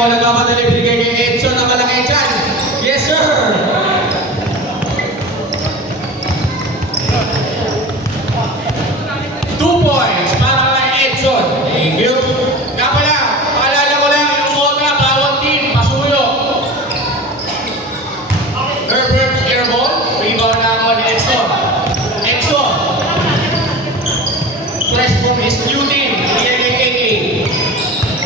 mo, nagmamadali binigay kay Edson na malaki dyan. Yes, sir! Two points para kay Edson. Thank you. Kaya pala, paalala ko lang yung mota, bawat team, pasuyo. Herbert, airball. Rebound na ako ni Edson. Edson. Press from his new team. Bigay kay AA.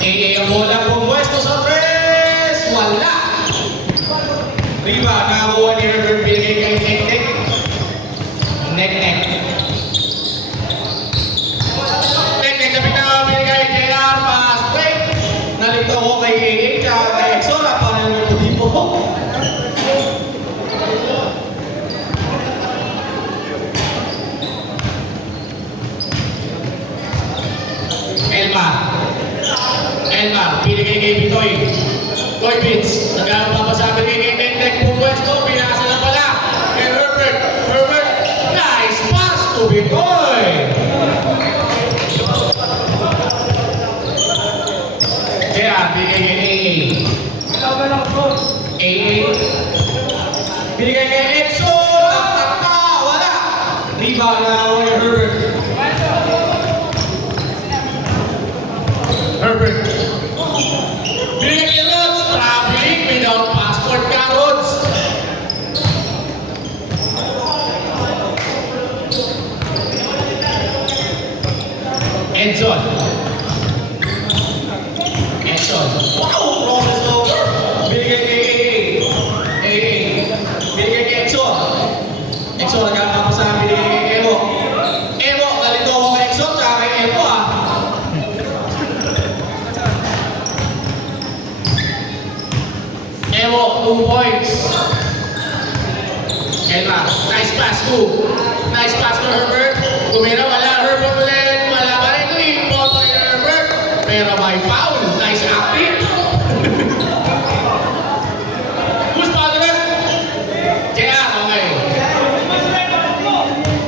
AA ang bola pumuesto sa press. Wala. Rebound, nakakuha ni Herbert. Bigay kay Nek-Nek. Nek-Nek. Nek-Nek na pinakabigay kay JR. Pass break. Nalito ko kay AA. Tsaka kay Edson. Parang yung puti po. Elmar, pinigay kay Bitoy. Toy Beats, nagpapasabi kay Nek-Nek pumuesto, pinasa na pala. Kay Herbert, Herbert, nice pass to Bitoy. Kaya, pinigay kay AA. AA. Pinigay kay Edson, takta, wala. Rebound na ako kay Herbert. Herbert. Binigay kay Rods, traveling without passport ka, Rods. Edson. Edson. Wow! Process over. Binigay kay AA. AA. Binigay kay Edson. Edson, nagkakapasahan, binigay kay Evo. Evo, galito ako kay Edson, tsaka kay Evo, ah. Evo, 2 points. Elma, nice pass to. Nice pass to Herbert. Kumira, wala. Herbert ulit. Wala pa rin. Clean ball pa rin Herbert. Pero may foul. Nice acting. Who's foul rin? JR, okay.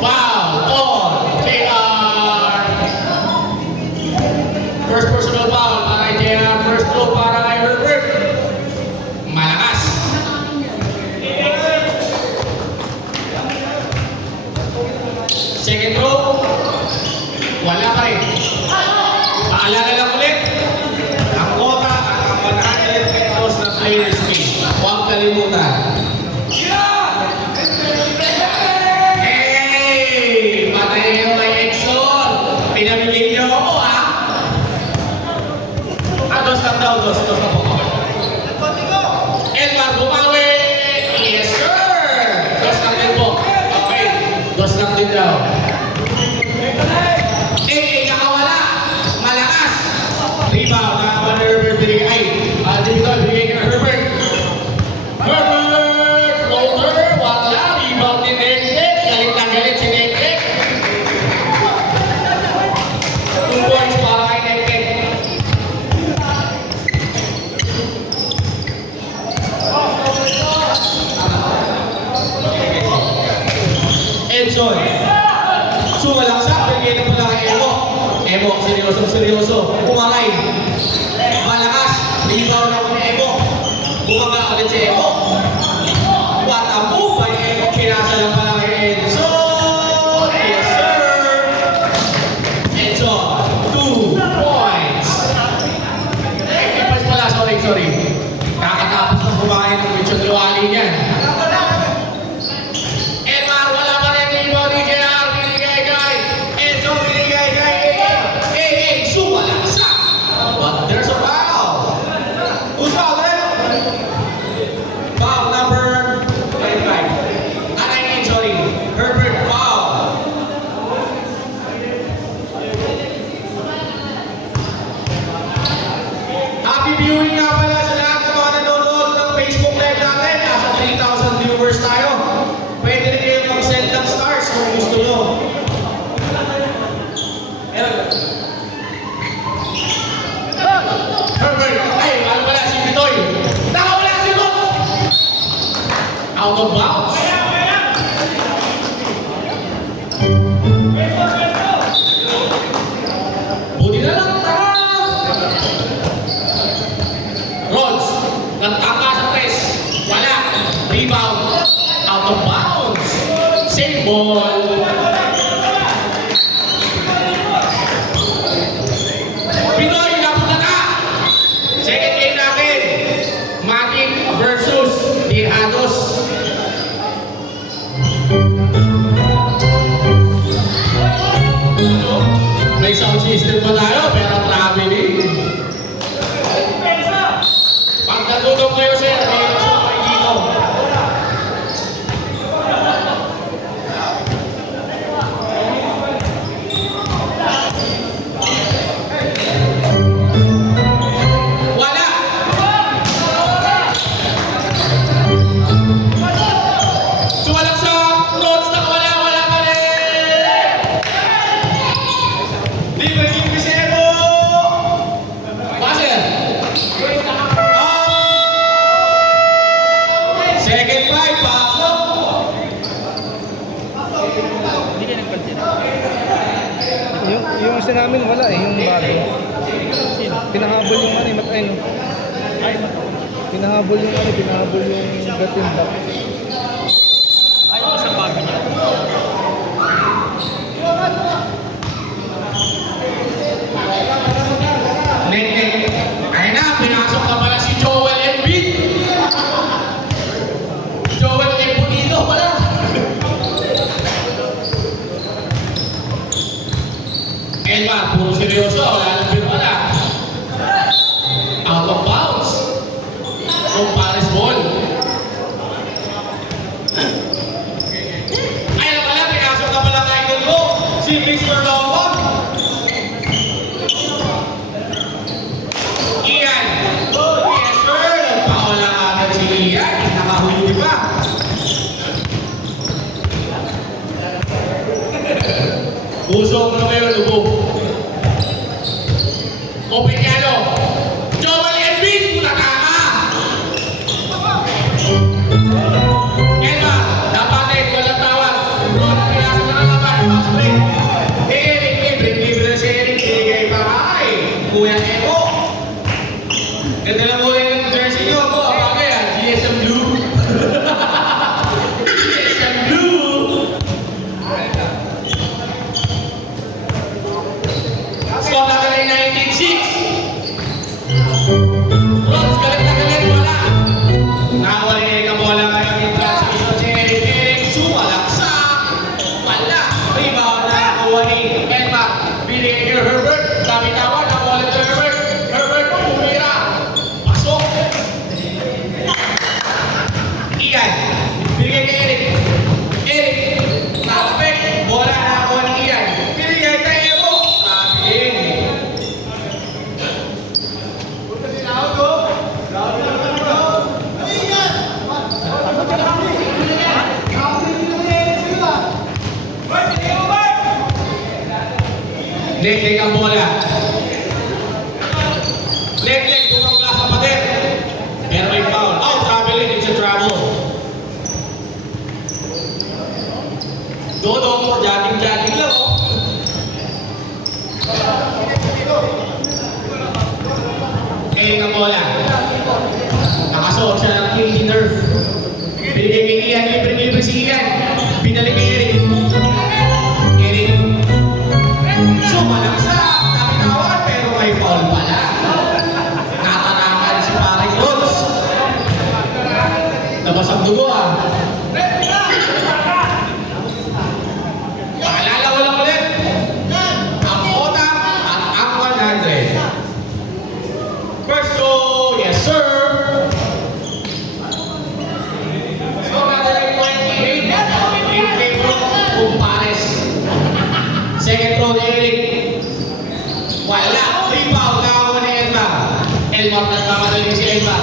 Foul on JR. First personal foul para kay JR. First throw para kay Herbert. Malakas. Second row. Wala pa rin. Paalala lang ulit. Ang quota at ang 100 pesos na player's fee. Huwag kalimutan. Hey! Patay yung may Exxon. Pinamigay niyo ako, ha? Dos lang daw. Dos na po. Elmar bumawi! Yes, sir! Dos lang din po. Okay. Dos lang din daw. Nakawala. Malakas. Rebound. Nakakuha ni Herbert. Binigay. Dito, binigay kay Herbert. Herbert! Floater. Wala. Rebound ni Nek-Nek. Galit na galit si Nek-Nek. 2 points para kay Nek-Nek. Edson. Sumalaksak, bigay na pala kay Evo. Evo, seryoso. Umaray. Malakas. Rebound ako ni Evo. Bumaga ulit si Evo. What a move by Evo. Pinasa lang pala kay Edson. Yes, sir. Edson, 2 points. 8 points pala, sorry. Kakatapos na kumain ng Mitchell Luwali niyan. But there's a foul. Who's foul then? Foul number 25. 19, sorry. Herbert foul. Happy viewing nga pala sa lahat ng mga nanonood ng Facebook Live natin. Nasa 3,000 viewers tayo. Pwede rin kayo mag-send ng stars kung gusto nyo. Herbert, ay, ano pala si Bitoy? Nakawala si Rob! Out of bounds. Buti na lang, tara! system pa tayo, pero traveling. Pag natulog kayo, sir, may gusto kayo dito. Wala! So, walang sa notes na wala pa rin! Libre libre si Emo! Passer! Second five, pasok! Yung isa namin wala eh, yung bago. Pinahabol yung ano, ano. Pinahabol yung gatimba. Ay, isang bago niya. Net. Ay na, pinasok ka pala si Joel Embiid. Joel Embiid pala. Elmar, puro seryoso. Wala nang biro pala. Out of bounds. From Paris ball. Ay, ano pala, pinasok ka pala kay Gulbo. Si Mr. Lombard. Ian! Yes, sir! Nagpakawala agad si Ian. Nakahuli pa. Puso ko na kayo, lubo. Open yano. Joel Embiid, puta tama! Emma, dapat walang tawag. Bro, pinasok na naman. Box break. Eric, libre na si Eric. Binigay pa kay Kuya Eko. Ganda lang muli ng jersey nyo po. Bakit yan? GSM Blue. GSM Blue. So, nakalay 19-6. Rods, galit na galit. Wala. Nakawali ka bola kayo yung transition. Si Eric, sumalaksak. Wala. Rebound na nakuha ni Emma. Binigay kay Herbert. Tawa, nakuha ni Herbert. Herbert, umira. Pasok. Ian. Binigay kay Eric. Eric. Tapek. Bola na nakuha ni Ian. Binigay kay Evo. Traveling. Leg ang bola. Leg, bumangla sa pader. Pero may foul. Oh, traveling. It's a travel. Dodo, jogging lang, oh. Leg ang bola. Nakasuot siya ng KD Nerf. Binigay kay Ian. Libre si Ian. Binalik kay Eric. Eric. Sumalaksak, napitawan, pero may foul pala. Natanakan si Paring Rods. Labas ang dugo, ah. Paalala ko lang ulit. Ang OTA at ang 100. First goal, yes sir. So, nadaling 28 in favor of Pares. Second throw ni Eric. Wala. Rebound. Nakakuha ni Elmar. Elmar nagkakadaling si Elmar.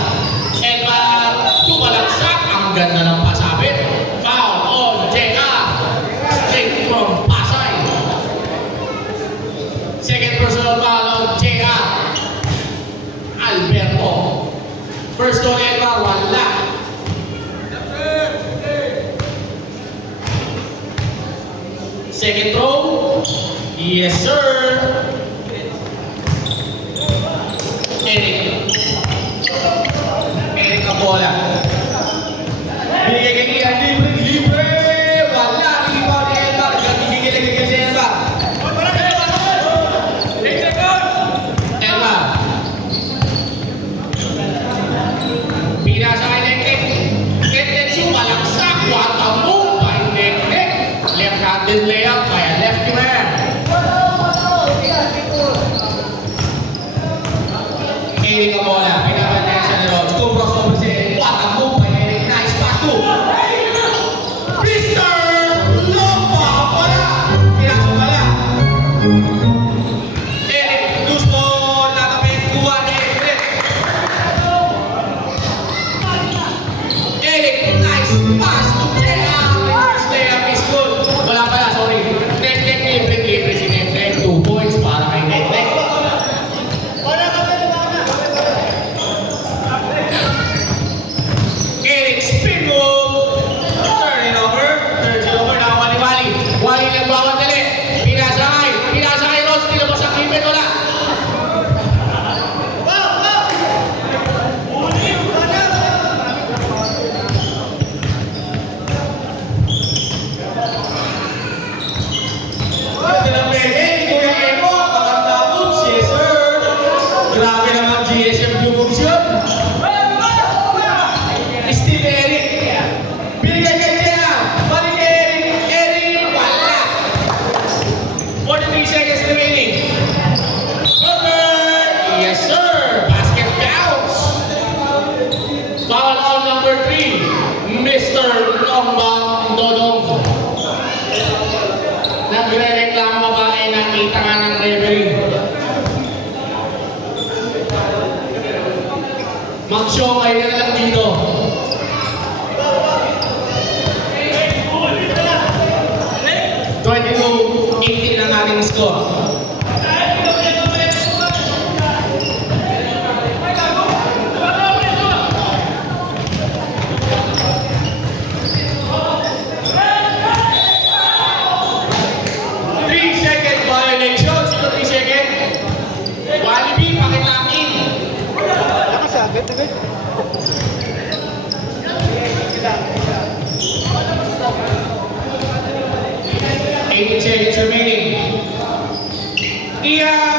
Elmar tumalaksak. Ang ganda ng pasabit. Foul on JR. Straight from Pasay. Second personal foul on JR. Alberto. First throw ni Elmar. Wala. Second throw. Yes, sir. Eric. Eric ang bola. Binigay kay Ian. Libre. Wala. Rebound ni Elmar. Gigigil si Elmar. Elmar. Pinasa kay Neknek. Neknek sumalaksak. What a move by Neknek. Left-handed layup by a lefty man. Mag-showkay ka na lang dito. $22-18 ang ating score. Second violation. Sino 3 second? Walibi, pakitakin. Lakas agad. 18 seconds remaining. Iya!